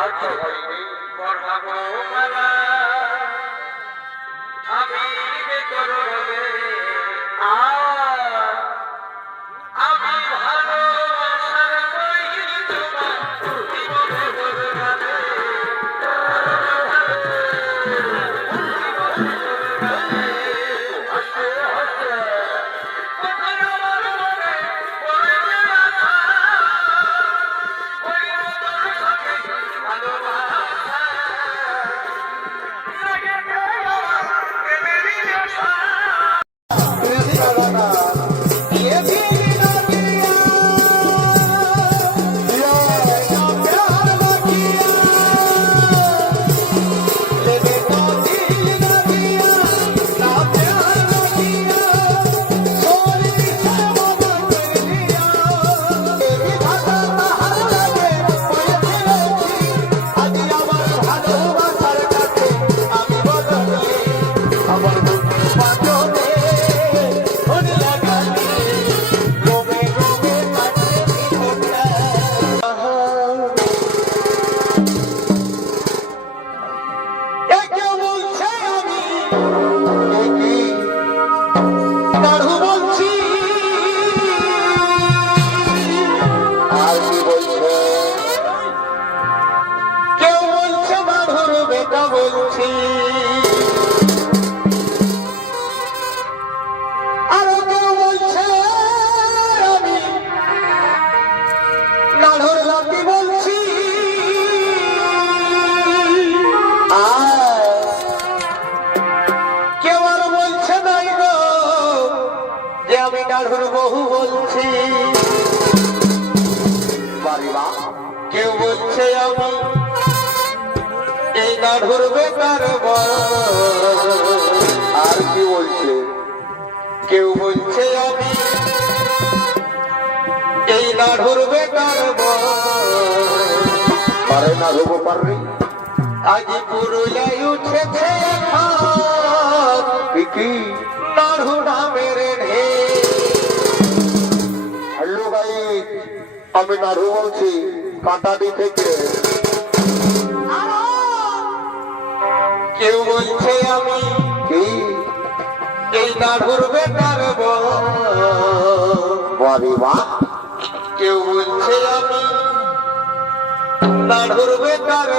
আজ হইনি পড়াবো মালা আমি করবে আমি ভালোবাসার কই তোমার জীবনে বদলাবে হাসে হাসে কোথায় আমার মনে পড়ে আশা ওই মনের সাথে ভালোবাসা লাগে আমার প্রেমেরই আশা বহু বলছি কেউ বলছে আমি এই নাড়ুর বেকার আর কি বলছে কেউ বলছে আমি এই নাড়ুর বেকার পারে না রোগ পারবে আজি পুরুলিয়ায় উঠেছে কি নাড়ু নামের ঢে হ্যালো ভাই আমি নাড়ু বলছি কাটাডি থেকে কেউ বলছে আমি কি এই নাড়ুর বেকার বাবা কেউ বলছে আমি নাড়ুর বেকার